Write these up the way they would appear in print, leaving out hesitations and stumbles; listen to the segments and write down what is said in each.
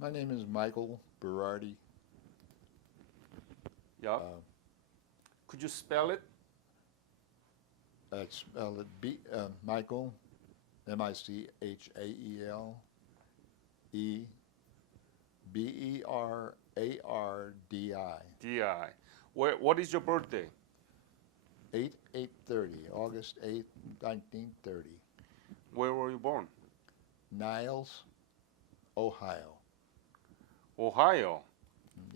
My name is Michael Berardi. Yeah. Could you spell it? I spell it Michael, Michael, Berardi. D.I. What is your birthday? 8/8/30, August 8th, 1930. Where were you born? Niles, Ohio. Ohio.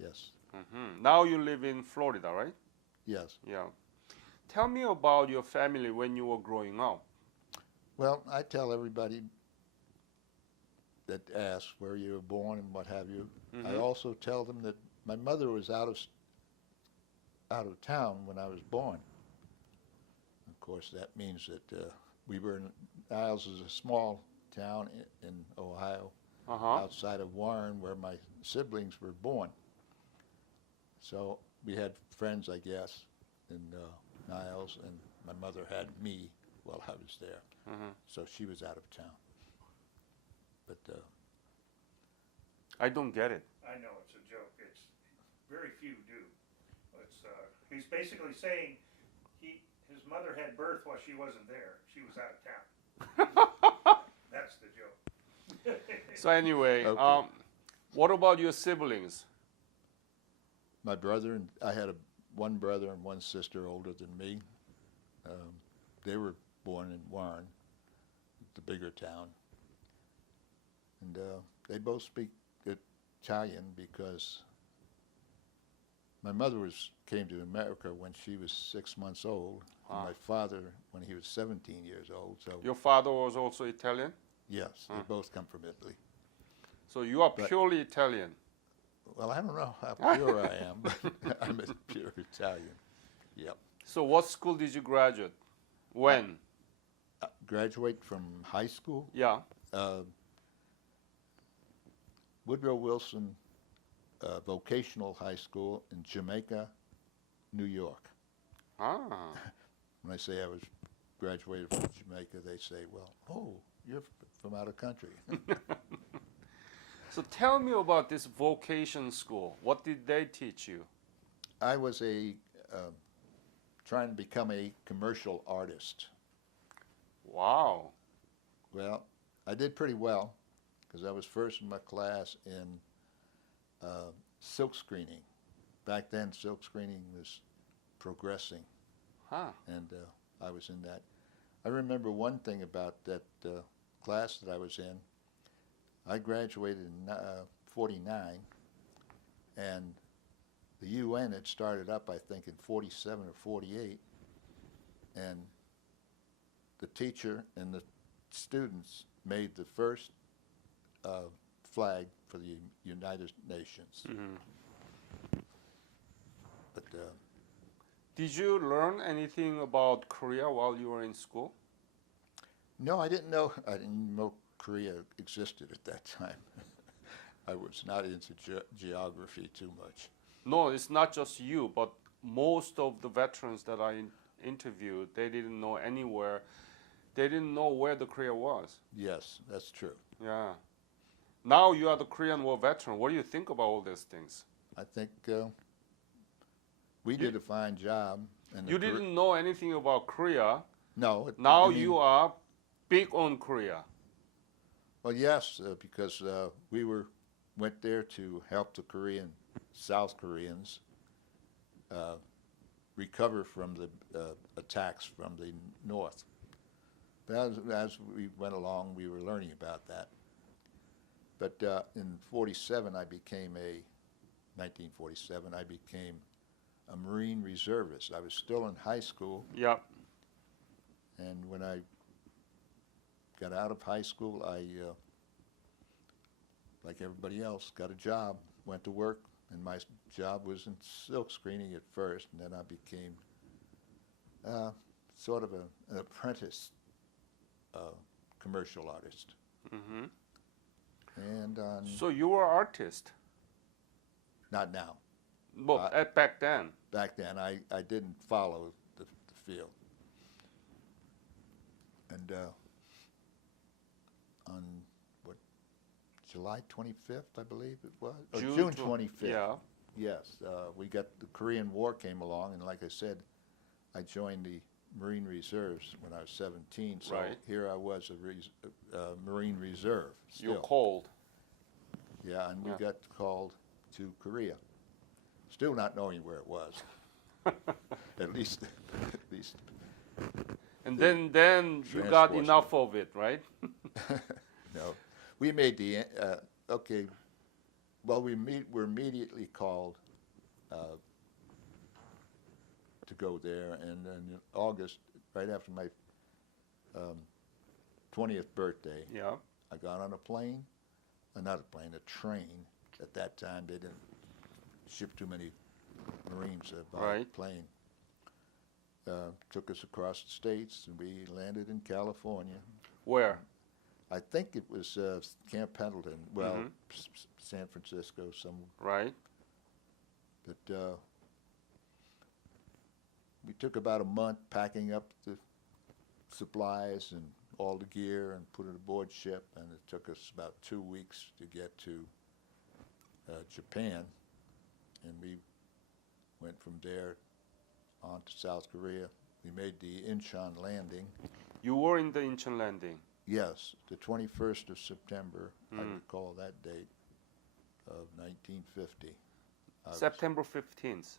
Yes, Now you live in Florida, right? yes. Yeah. Tell me about your family when you were growing up. Well, I tell everybody that asks where you were born and what have you. I also tell them that my mother was out of town when I was born. Of course, that means that we were in Niles is a small town in Ohio, outside of Warren, where my siblings were born. So we had friends, I guess, in Niles, and my mother had me while I was there. So she was out of town. But I don't get it. I know it's a joke. It's very few do. It's he's basically saying his mother had birth while she wasn't there. She was out of town. That's the joke. So anyway, Okay. what about your siblings? my brother and I had one brother and one sister older than me. They were born in Warren, the bigger town, and they both speak Italian because my mother came to America when she was 6 months old, and my father when he was 17 years old. So Your father was also Italian? yes, they both come from Italy. So you are But- purely Italian. Well, I don't know how pure I am, but I'm a pure Italian. Yep. So what school did you graduate? When? Graduate from high school, Yeah. Woodrow Wilson Vocational High School in Jamaica, New York. Ah. When I say I was graduated from Jamaica, they say, well, oh, you're from out of country. So tell me about this vocation school. What did they teach you? I was trying to become a commercial artist. Wow. Well, I did pretty well because I was first in my class in silk screening. Back then, silk screening was progressing, Huh. and I was in that. I remember one thing about that class that I was in. I graduated in 49, and the UN had started up, I think, in 47 or 48, and the teacher and the students made the first flag for the United Nations. But Did you learn anything about Korea while you were in school? no, I didn't know Korea existed at that time. I was not into geography too much. No, it's not just you, but most of the veterans that I interviewed, they didn't know anywhere. They didn't know where the Korea was. Yes, that's true. Yeah. Now you are the Korean War veteran. What do you think about all these things? I think we did a fine job. And You didn't know anything about Korea. No. Now you are big on Korea. Well, yes, because we went there to help the South Koreans recover from the attacks from the North. But as we went along, we were learning about that. But in 1947, I became a Marine reservist. I was still in high school, Yeah. and when I got out of high school, I, like everybody else, got a job, went to work, and my job was in silk screening at first, and then I became sort of an apprentice commercial artist. Hmm. And So you were an artist. not now. Well, back then. Back then, I didn't follow the field. And on July 25th, I believe it was. Or June June tw- 25th. Yeah. Yes, we got the Korean War came along, and like I said, I joined the Marine Reserves when I was 17. So Right. here I was a Marine Reserve still. You're cold. Yeah, and we Yeah. got called to Korea, still not knowing where it was. at least. And then you got Transports enough of it, right? No, we made the okay. Well, were immediately called to go there, and then in August, right after my 20th birthday, Yeah. I got on a plane, not a plane, a train. At that time, they didn't ship too many Marines by Right. plane. Took us across the states, and we landed in California. Where? I think it was Camp Pendleton. Well, Mhm. San Francisco, some. Right. But we took about a month packing up the supplies and all the gear and put it aboard ship, and it took us about 2 weeks to get to Japan, and we went from there on to South Korea. We made the Incheon landing. You were in the Incheon landing. Yes, the 21st of September, I Mm. recall that date, of 1950. I was- September 15th.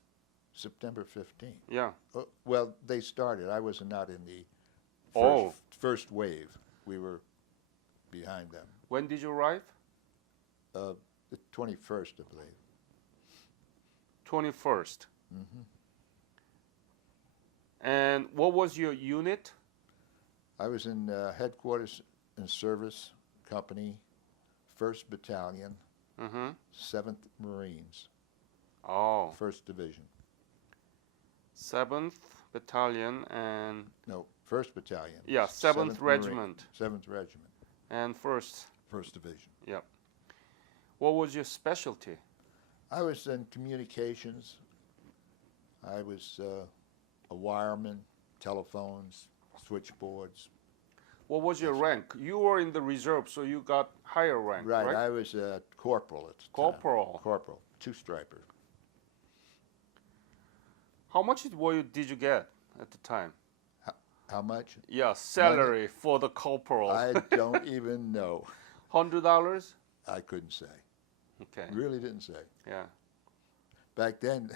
September 15th. Yeah. Well, they started. I was not in the Oh. first wave. We were behind them. When did you arrive? The 21st, I believe. 21st. Hmm. And what was your unit? I was in headquarters and service company, 1st Battalion, Mm-hmm. 7th Marines, Oh, 1st Division. 7th Battalion and No, 1st Battalion. yeah, 7th Regiment 7th Regiment, and 1st. 1st Division. Yeah. What was your specialty? I was in communications. I was a wireman, telephones, switchboards. What was your rank? You were in the reserve, so you got higher rank, Right, right? I was a corporal at the time. Corporal. Corporal, two-striper. How much did you get at the time? How much? Yeah, salary for the corporal. I don't even know. $100? I couldn't say. Okay. Really didn't say. Yeah. Back then,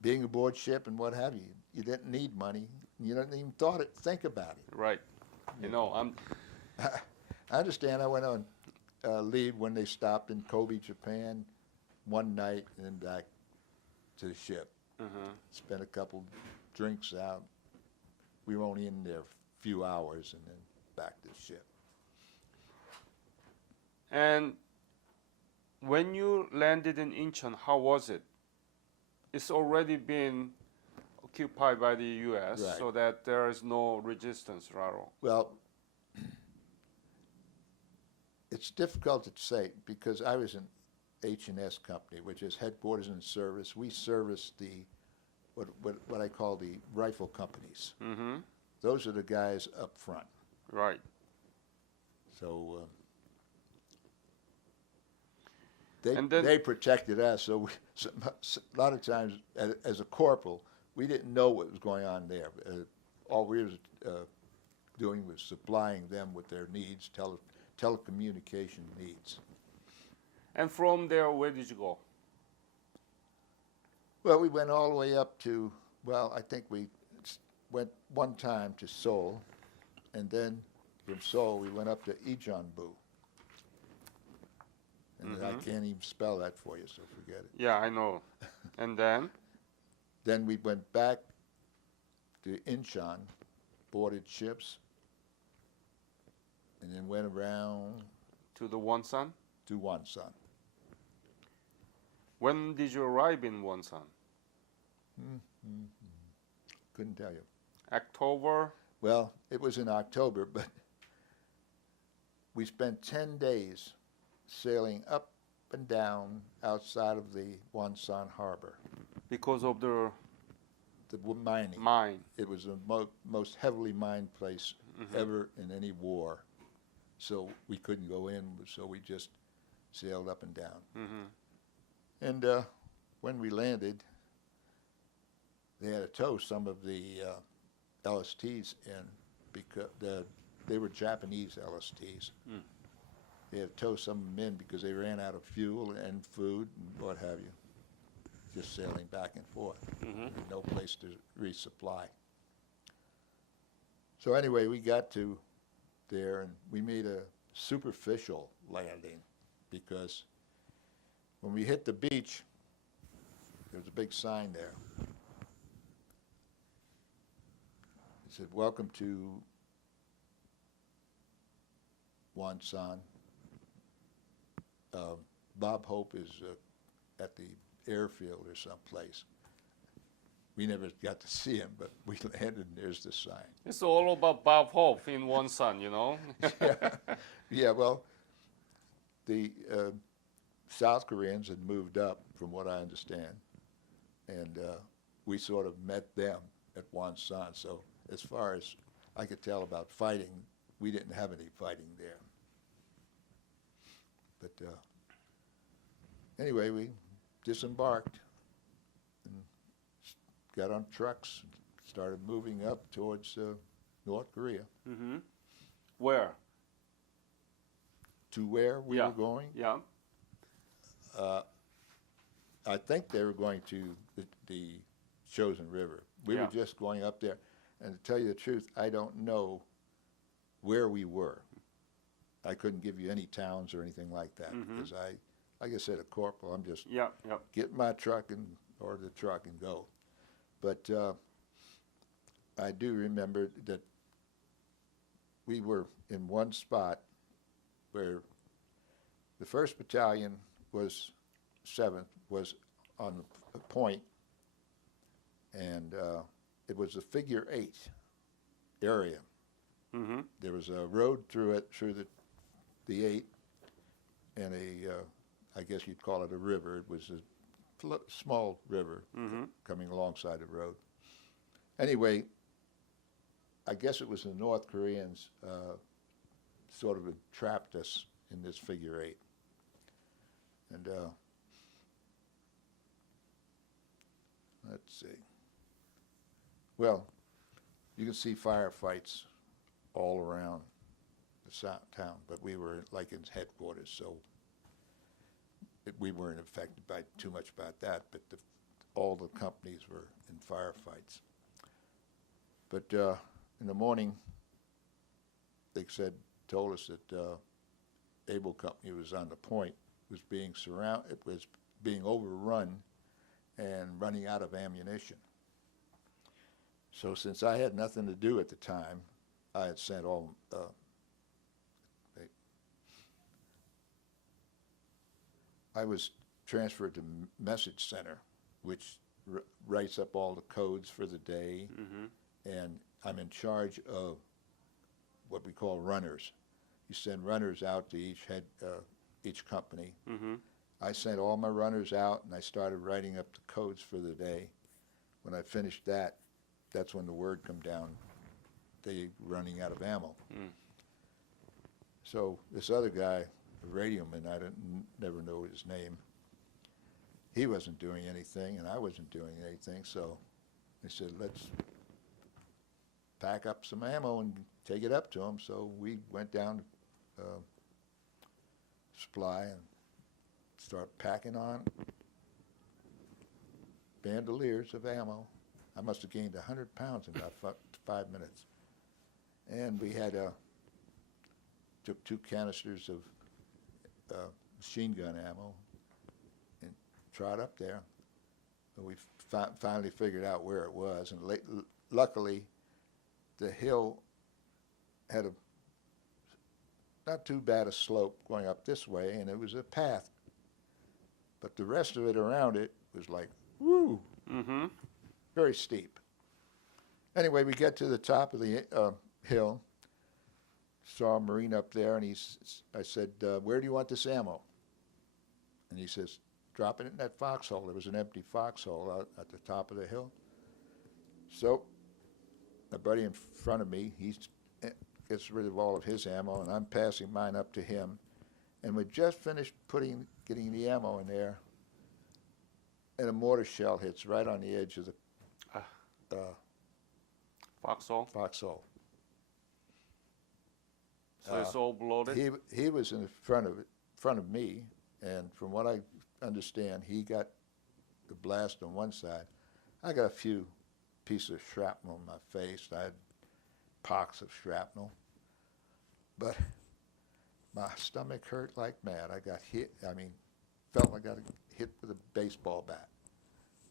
being aboard ship and what have you, you didn't need money. You didn't even think about it. Right. You know, I'm. I understand I went on leave when they stopped in Kobe, Japan, one night and then back to the ship. Spent a couple drinks out. We were only in there a few hours and then back to the ship. And when you landed in Incheon, how was it? It's already been occupied by the U.S., Right. so that there is no resistance at all. Well, it's difficult to say because I was in H&S Company, which is headquarters and service. We service the what I call the rifle companies. Mm-hmm. Those are the guys up front. Right. So And then- they protected us. So, a lot of times, as a corporal, we didn't know what was going on there. All we was doing was supplying them with their needs, telecommunication needs. And from there, where did you go? Well, we went all the way up to, well, I think we went one time to Seoul, and then from Seoul we went up to Ijeonbu. And I can't even spell that for you, so forget it. Yeah, I know. And then? Then we went back to Incheon, boarded ships, and then went around To the Wonsan? to Wonsan. When did you arrive in Wonsan? Couldn't tell you. October? Well, it was in October, but we spent 10 days sailing up and down outside of the Wonsan harbor. Because of the Mining. mine. It was the most heavily mined place ever in any war. so we couldn't go in, so we just sailed up and down. Mm-hmm. And when we landed, they had to tow some of the LSTs in because they were Japanese LSTs. Mm. They had to tow some of them in because they ran out of fuel and food and what have you, just sailing back and forth. Mm-hmm. No place to resupply. So anyway, we got to there and we made a superficial landing because when we hit the beach, there was a big sign there. It said, "Welcome to Wonsan. Bob Hope is at the airfield or someplace." We never got to see him, but we landed and there's the sign. It's all about Bob Hope in one son, you know? Yeah, well, the South Koreans had moved up, from what I understand, and we sort of met them at Wonsan. So as far as I could tell about fighting, we didn't have any fighting there. But anyway, we disembarked and got on trucks and started moving up towards North Korea. Mm-hmm. Where? To where we Yeah. were going? Yeah. I think they were going to the Chosin River. We Yeah. were just going up there. And to tell you the truth, I don't know where we were. I couldn't give you any towns or anything like that Mhm. because like I said, a corporal, I'm just Yeah. Yeah. get my truck and or the truck and go. But I do remember that we were in one spot where the 1st Battalion was 7th was on a point, and it was a figure 8 area. Mm-hmm. There was a road through it, through the 8, and I guess you'd call it a river. It was a small river Mm-hmm. coming alongside the road. Anyway, I guess it was the North Koreans sort of entrapped us in this figure 8. And let's see. Well, you can see firefights all around the town, but we were like in headquarters, so we weren't affected by too much about that, but all the companies were in firefights. But in the morning, they told us that Able Company was on the point, was being surrounded, it was being overrun and running out of ammunition. So since I had nothing to do at the time, I had sent all I was transferred to Message Center, which writes up all the codes for the day, Mm-hmm. and I'm in charge of what we call runners. You send runners out to each company. Mm-hmm. I sent all my runners out, and I started writing up the codes for the day. When I finished that, that's when the word come down, they running out of ammo. Mm. So this other guy, the radioman, I never know his name, he wasn't doing anything, and I wasn't doing anything, so they said, let's pack up some ammo and take it up to him. So we went down to supply and start packing on bandoliers of ammo. I must have gained 100 pounds in about 5 minutes. And we had took 2 canisters of machine gun ammo and trot up there. And we finally figured out where it was, and luckily the hill had not too bad a slope going up this way, and it was a path. But the rest of it around it was like, woo, Mm-hmm. very steep. Anyway, we get to the top of the hill, saw a Marine up there, and I said, where do you want this ammo? And he says, drop it in that foxhole. There was an empty foxhole out at the top of the hill. So my buddy in front of me, he's gets rid of all of his ammo, and I'm passing mine up to him. And we just finished getting the ammo in there, and a mortar shell hits right on the edge of the Foxhole. foxhole. So it's all bloated. He was in front of me, and from what I understand, he got the blast on one side. I got a few pieces of shrapnel in my face. I had pox of shrapnel, but my stomach hurt like mad. I got hit. I mean, felt like I got hit with a baseball bat.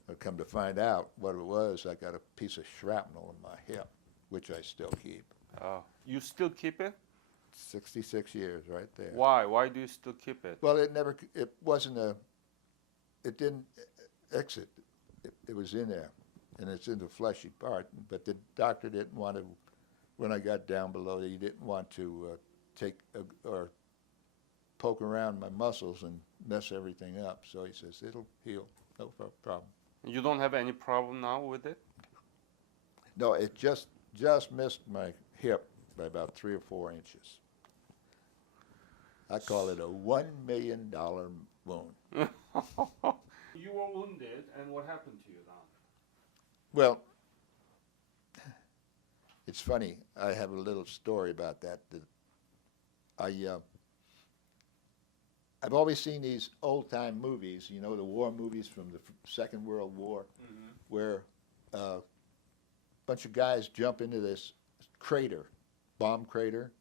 I come to find out what it was. I got a piece of shrapnel in my hip, which I still keep. You still keep it? 66 years, right there. Why? Why do you still keep it? Well, it wasn't it didn't exit. It was in there, and it's in the fleshy part. But the doctor didn't want to, when I got down below, he didn't want to or poke around my muscles and mess everything up. So he says, it'll heal, no problem. You don't have any problem now with it? No, it just missed my hip by about 3 or 4 inches. I call it a $1 million wound. You were wounded, and what happened to you now? Well, it's funny. I have a little story about that. I've always seen these old-time movies, you know, the war movies from the Second World War, where a bunch of guys jump into this crater, bomb crater,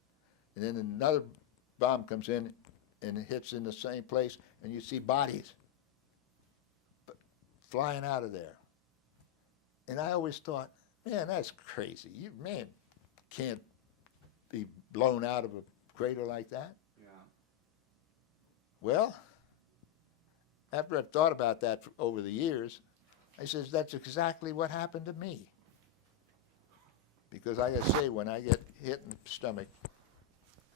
and then another bomb comes in and it hits in the same place, and you see bodies flying out of there. And I always thought, man, that's crazy. You, man, can't be blown out of a crater like that. Yeah. Well, after I've thought about that over the years, I says, that's exactly what happened to me. Because like I say, when I get hit in the stomach,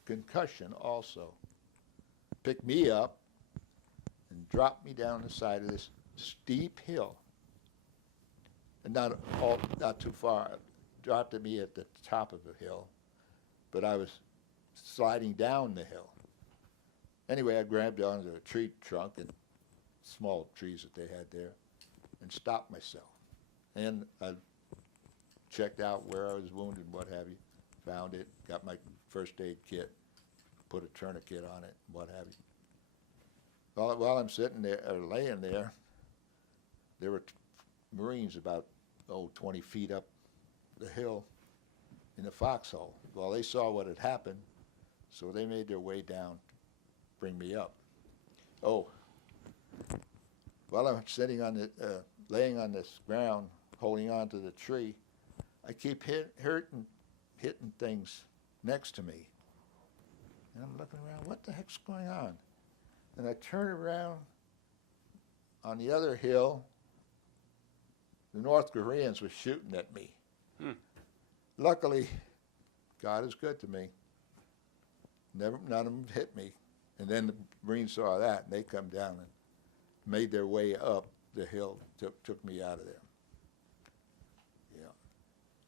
concussion also picked me up and dropped me down the side of this steep hill. And not too far. Dropped me at the top of the hill, but I was sliding down the hill. Anyway, I grabbed onto a tree trunk and small trees that they had there and stopped myself. And I checked out where I was wounded, what have you, found it, got my first aid kit, put a tourniquet on it, what have you. While I'm sitting there, or laying there, there were Marines about, 20 feet up the hill in the foxhole. Well, they saw what had happened, so they made their way down to bring me up. Oh, while I'm sitting on the, laying on this ground, holding on to the tree, I keep hitting things next to me. And I'm looking around, what the heck's going on? And I turn around on the other hill. The North Koreans were shooting at me. Luckily, God is good to me. None of them hit me. And then the Marines saw that, and they come down and made their way up the hill, took me out of there.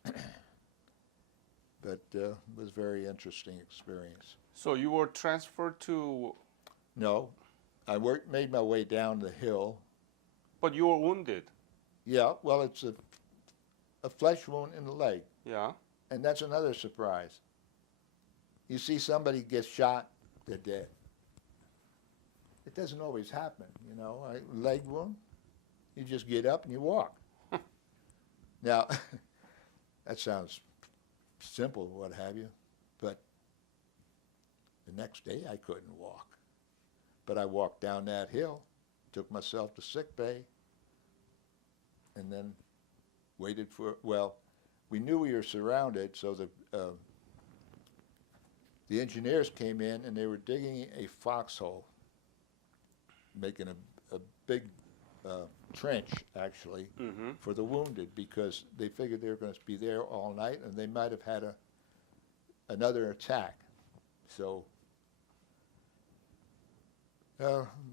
Yeah. But it was a very interesting experience. So you were transferred to... No, I made my way down the hill. But you were wounded. Yeah, well, it's a flesh wound in the leg. Yeah. And that's another surprise. You see somebody get shot, they're dead. It doesn't always happen, you know. A leg wound, you just get up and you walk. Now, that sounds simple, what have you, but the next day I couldn't walk. But I walked down that hill, took myself to sick bay, and then waited for, well, we knew we were surrounded, so the engineers came in and they were digging a foxhole, making a big trench, actually, for the wounded, because they figured they were going to be there all night and they might have had another attack. So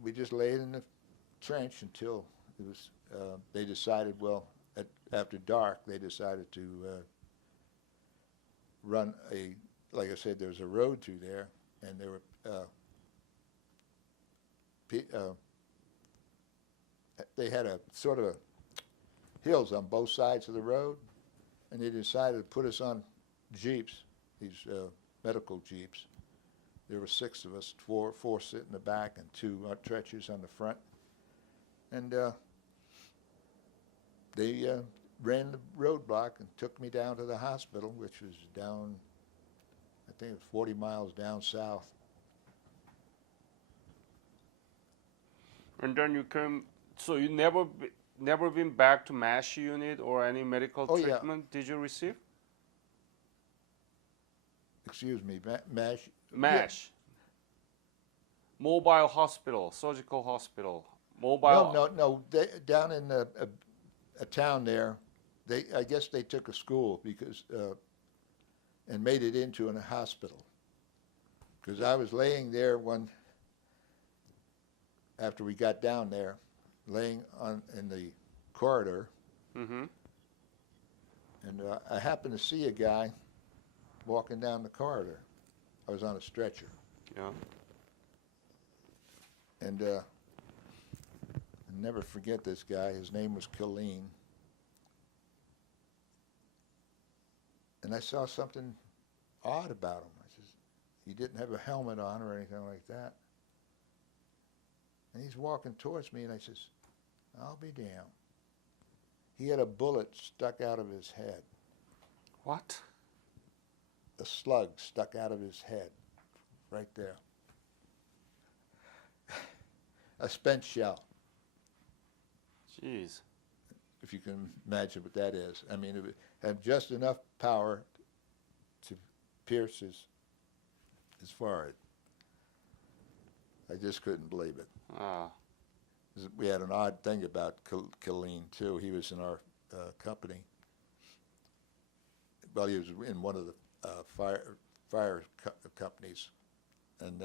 we just laid in the trench until it was, they decided, well, after dark, they decided to run a like I said, there's a road through there, and there were they had a sort of hills on both sides of the road, and they decided to put us on jeeps, these medical jeeps. There were 6 of us, four sit in the back and 2 stretchers on the front, and they ran the roadblock and took me down to the hospital, which was down, I think it was 40 miles down south. And then you came. So you never been back to MASH unit or any medical Oh, yeah. treatment? Did you receive Excuse me, MASH? MASH? Mobile hospital, surgical hospital, mobile. No. Down in a town there, I guess they took a school because and made it into a hospital. Because I was laying there after we got down there, laying in the corridor, Mm-hmm. and I happened to see a guy walking down the corridor. I was on a stretcher, Yeah. and I'll never forget this guy. His name was Killeen. And I saw something odd about him. I says, he didn't have a helmet on or anything like that. And he's walking towards me, and I says, I'll be damned. He had a bullet stuck out of his head. What? A slug stuck out of his head, right there. A spent shell, Jeez. if you can imagine what that is. I mean, it had just enough power to pierce his forehead. I just couldn't believe it. Ah. We had an odd thing about Killeen, too. He was in our company. Well, he was in one of the fire companies. And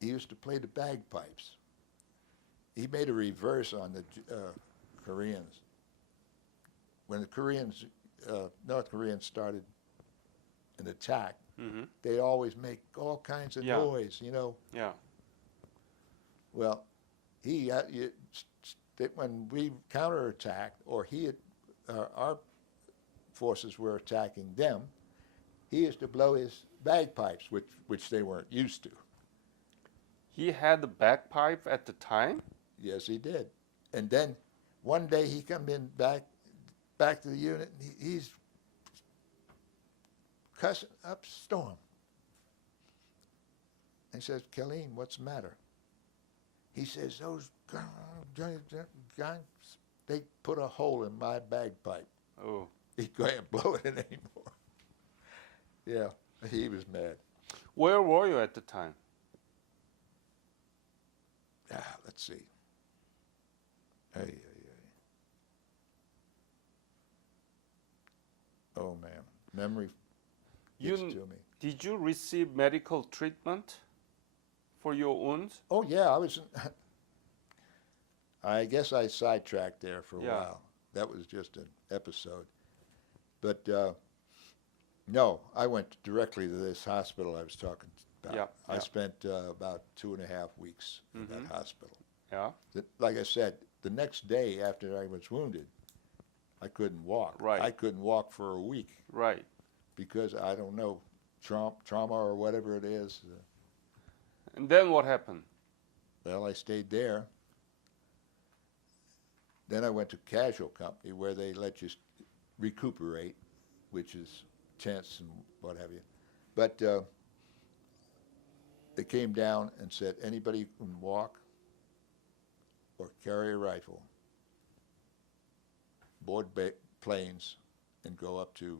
he used to play the bagpipes. He made a reverse on the Koreans. When the North Koreans started an attack, Mm-hmm. they'd always make all kinds of Yeah. noise, you know. Yeah. Well, when we counterattacked, or our forces were attacking them, he used to blow his bagpipes, which they weren't used to. He had the bagpipe at the time? Yes, he did. And then one day he come in back to the unit, and he's cussing up storm. He says, Killeen, what's the matter? He says, those guys, they put a hole in my bagpipe. Oh. He can't blow it in anymore. Yeah, he was mad. Where were you at the time? Let's see. Hey. Oh, man. Memory gets to me. Did you receive medical treatment for your wounds? Oh, yeah, I was. I guess I sidetracked there for a Yeah. while. That was just an episode. But no, I went directly to this hospital I was talking about. Yeah, I yeah. spent about 2.5 weeks in that hospital. Yeah. Like I said, the next day after I was wounded, I couldn't walk. Right. I couldn't walk for a week Right. because, I don't know, trauma or whatever it is. And then what happened? Well, I stayed there. Then I went to casual company where they let you recuperate, which is tense and what have you. But they came down and said, anybody who can walk or carry a rifle, board planes and go up to,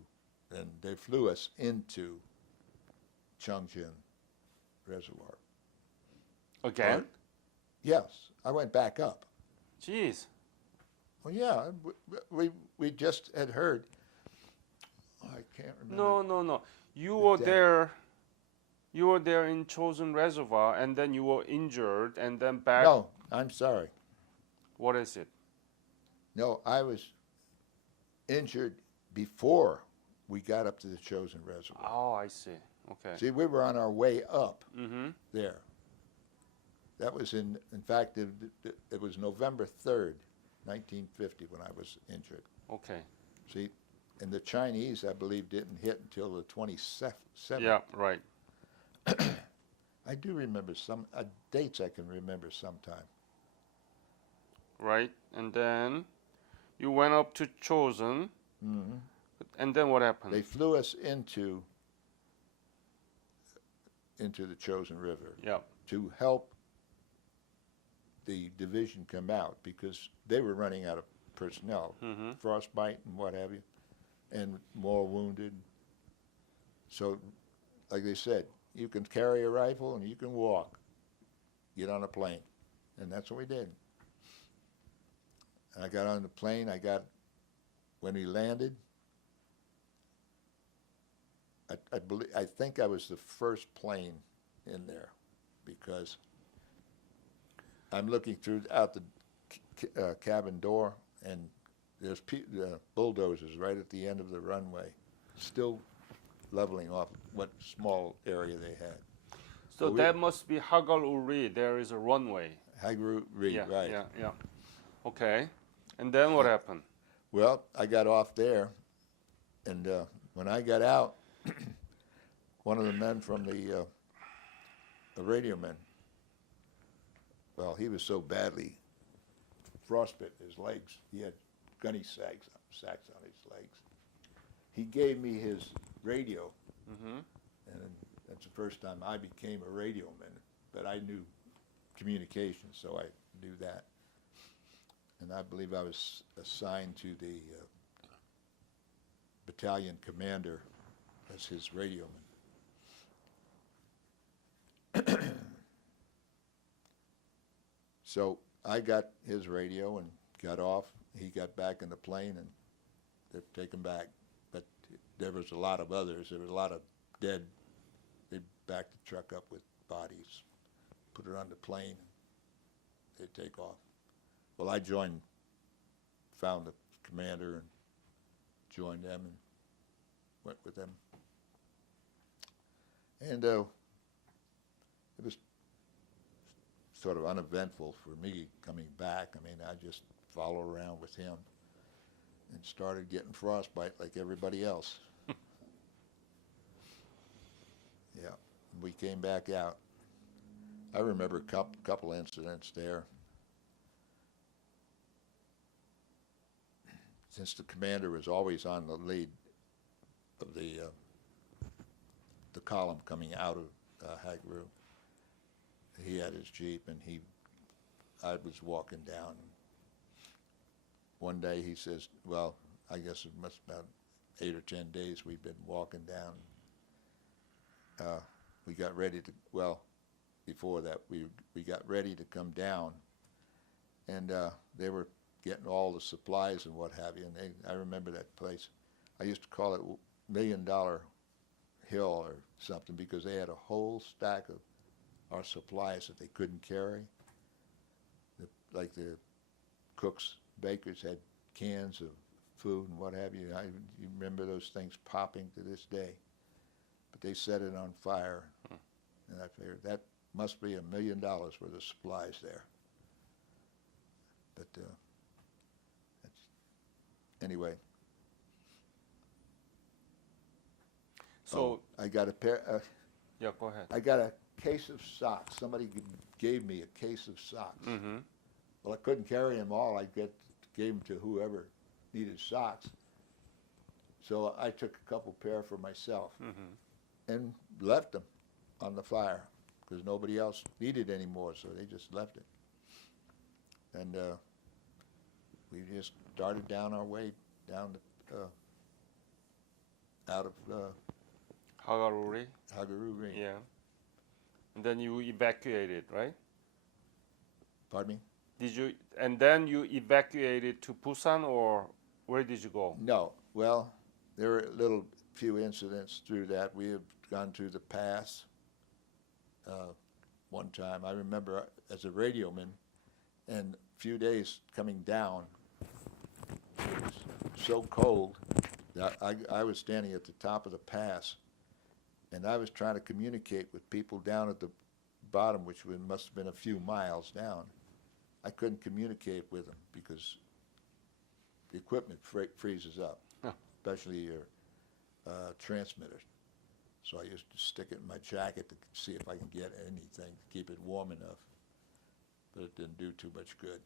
and they flew us into Chongjin Reservoir. Again? Yes, I went back up. Jeez. Well, yeah, we just had heard. I can't remember. No. You The were day. there. You were there in Chosen Reservoir, and then you were injured, and then back. No, I'm sorry. What is it? No, I was injured before we got up to the Chosin Reservoir. Oh, I see. Okay. See, we were on our way up Mm-hmm. there. That was in fact, it was November 3rd, 1950 when I was injured. Okay. See, and the Chinese, I believe, didn't hit until the 27th. Yeah, right. I do remember some dates I can remember sometime. Right. And then you went up to Chosin. Mm-hmm. And then what happened? They flew us into the Chosin River Yeah. to help the division come out because they were running out of personnel, Mm-hmm. frostbite and what have you, and more wounded. So, like they said, you can carry a rifle and you can walk. Get on a plane. And that's what we did. I got on the plane. When we landed, I think I was the first plane in there because I'm looking out the cabin door, and there's bulldozers right at the end of the runway, still leveling off what small area they had. So that must be Hagal Uri. There is a runway. Hagru Reed, Yeah, right. yeah, yeah. Okay. And then what happened? Well, I got off there, and when I got out, one of the men from the radio man, well, he was so badly frostbit his legs. He had gunny sacks on his legs. He gave me his radio, Mm-hmm. and that's the first time I became a radio man. But I knew communication, so I knew that. And I believe I was assigned to the battalion commander as his radio man. So I got his radio and got off. He got back in the plane and they're taken back. But there was a lot of others. There was a lot of dead. They backed the truck up with bodies, put it on the plane, they'd take off. Well, I found the commander and joined them and went with them. And it was sort of uneventful for me coming back. I mean, I just followed around with him and started getting frostbite like everybody else. Yeah, we came back out. I remember a couple incidents there. Since the commander was always on the lead of the column coming out of Hagru, he had his Jeep, and I was walking down. One day he says, well, I guess it must about 8 or 10 days we've been walking down. We got ready to, well, before that, we got ready to come down, and they were getting all the supplies and what have you, and I remember that place. I used to call it $1 Million Hill or something because they had a whole stack of our supplies that they couldn't carry. Like the cooks, bakers had cans of food and what have you. You remember those things popping to this day. But they set it on fire, and I figured that must be $1 million worth of supplies there. But anyway. So I got a pair. yeah, go ahead. I got a case of socks. Somebody gave me a case of socks. Mm-hmm. Well, I couldn't carry them all. I gave them to whoever needed socks. So I took a couple pair for myself and left them on the fire because nobody else needed any more. So they just left it. And we just started down our way down out of Hagal Uri. Haguru Green. Yeah. And then you evacuated, right? Pardon me? And then you evacuated to Busan, or where did you go? No. Well, there were few incidents through that. We have gone through the pass one time. I remember as a radioman, and a few days coming down, it was so cold I was standing at the top of the pass, and I was trying to communicate with people down at the bottom, which must have been a few miles down. I couldn't communicate with them because the equipment freezes up, Huh. especially your transmitters. So I used to stick it in my jacket to see if I can get anything to keep it warm enough. But it didn't do too much good.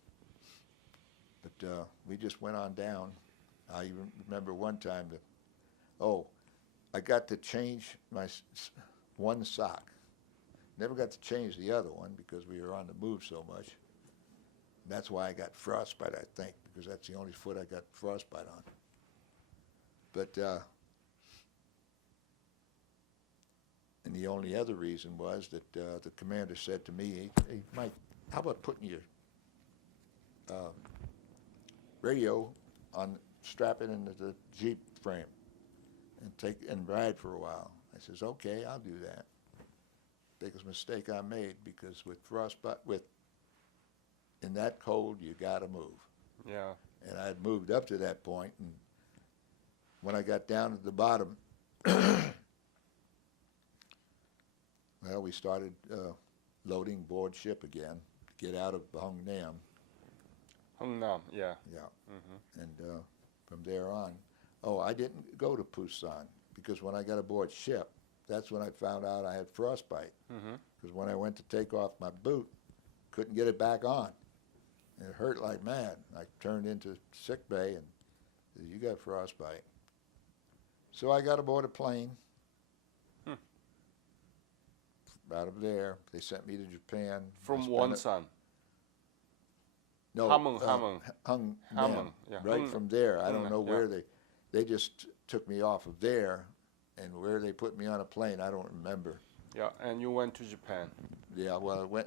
But we just went on down. I even remember one time that, I got to change my one sock. Never got to change the other one because we were on the move so much. That's why I got frostbite, I think, because that's the only foot I got frostbite on. But and the only other reason was that the commander said to me, "Hey, Mike, how about putting your radio on, strap it into the Jeep frame and ride for a while?" I says, "Okay, I'll do that." Biggest mistake I made, because with frostbite, in that cold, you got to move. Yeah. And I had moved up to that point, and when I got down at the bottom, well, we started loading board ship again to get out of Hongnam. Hongnam, yeah. Yeah. Mm-hmm. And from there on, I didn't go to Busan, because when I got aboard ship, that's when I found out I had frostbite. Mm-hmm. Because when I went to take off my boot, couldn't get it back on. And it hurt like mad. I turned into sick bay and said, "You got frostbite." So I got aboard a plane. Out of there, they sent me to Japan. From Wonsan. No, Hamung. Hongnam. Yeah. Right from there. I don't Hung- know yeah. where they just took me off of there, and where they put me on a plane, I don't remember. Yeah, and you went to Japan. Yeah, well, we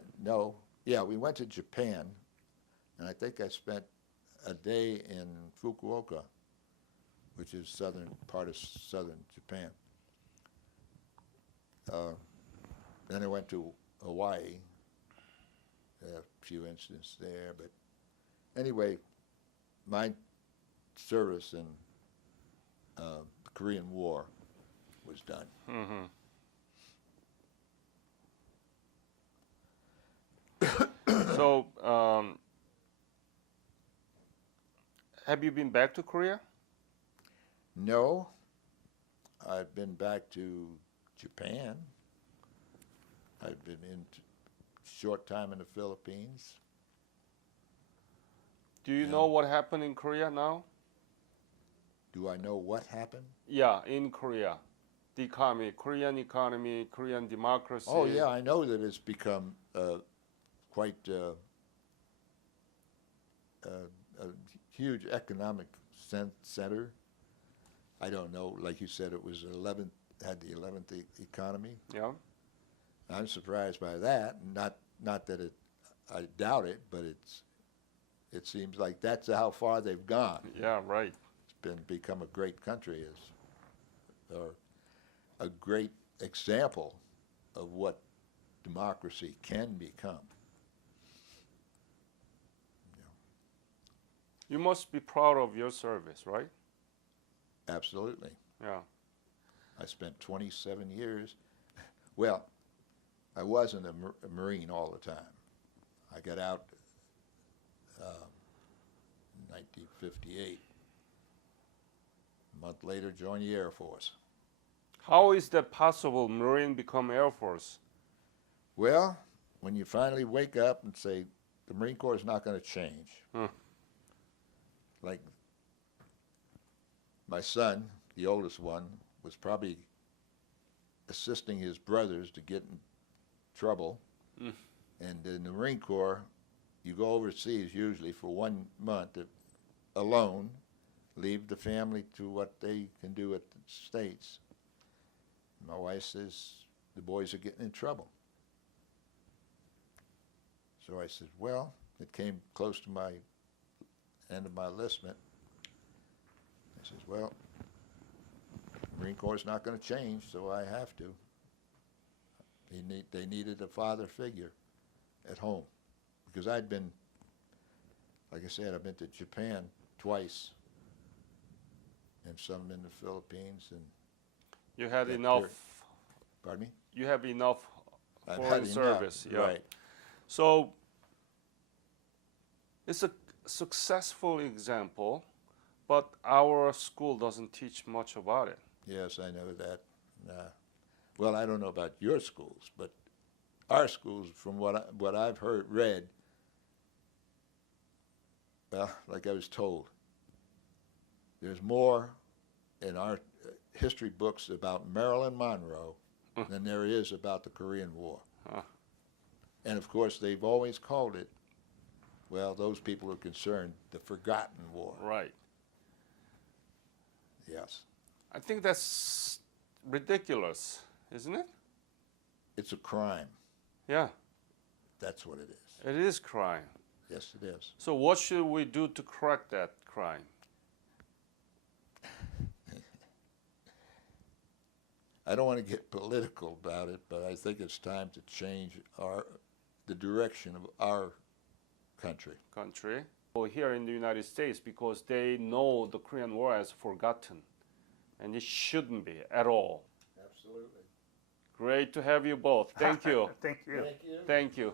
went to Japan, and I think I spent a day in Fukuoka, which is part of southern Japan. Then I went to Hawaii, a few incidents there, but anyway, my service in the Korean War was done. Mm-hmm. So, have you been back to Korea? No, I've been back to Japan. I've been in short time in the Philippines. Do you Yeah. know what happened in Korea now? Do I know what happened? Yeah, in Korea. The economy, Korean democracy. Oh yeah, I know that it's become quite a huge economic center. I don't know, like you said, it was had the 11th economy. Yeah. I'm surprised by that. Not that I doubt it, but it seems like that's how far they've gone. Yeah, right. It's become a great country, or a great example of what democracy can become. You must be proud of your service, right? Absolutely. Yeah. I spent 27 years. Well, I wasn't a Marine all the time. I got out in 1958. A month later, joined the Air Force. How is that possible, Marine become Air Force? Well, when you finally wake up and say, the Marine Corps is not going to change. Like my son, the oldest one, was probably assisting his brothers to get in trouble. And in the Marine Corps, you go overseas usually for 1 month alone, leave the family to what they can do at the States. My wife says, the boys are getting in trouble. So I said, well, it came close to my end of my enlistment. I says, well, Marine Corps is not going to change, so I have to. They needed a father figure at home, because I'd been, like I said, I've been to Japan twice, and some in the Philippines. And You had that enough. pardon me? You have enough I've foreign had enough, service. Yeah. right? So it's a successful example, but our school doesn't teach much about it. Yes, I know that. Well, I don't know about your schools, but our schools, from what I've read, well, like I was told, there's more in our history books about Marilyn Monroe than there is about the Korean War. Huh. And of course, they've always called it, well, those people who are concerned, the forgotten war. Right. Yes. I think that's ridiculous, isn't it? It's a crime. Yeah, That's what it is. it is crime. Yes, it is. So what should we do to correct that crime? I don't want to get political about it, but I think it's time to change the direction of our country. Well, here in the United States, because they know the Korean War is forgotten, and it shouldn't be at all. Absolutely. Great to have you both. Thank you. Thank you. Thank you. Thank you.